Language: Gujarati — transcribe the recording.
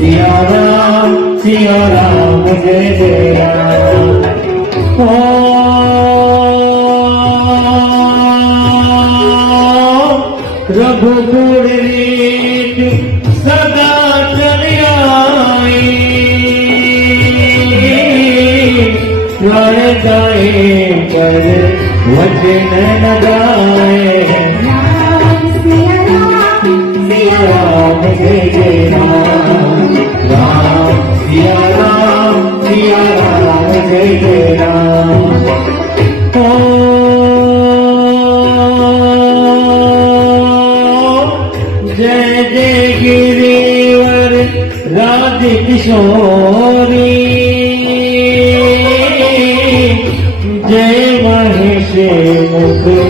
સિયા રામ સિયા રામ જય જય રામ રઘુકુળ રીત સદા ચલિયાઈ ગણ ગાય કર વચન ગાય રામ જય જય રામ जय जय गिरे राध किशोरी जय महेशोरि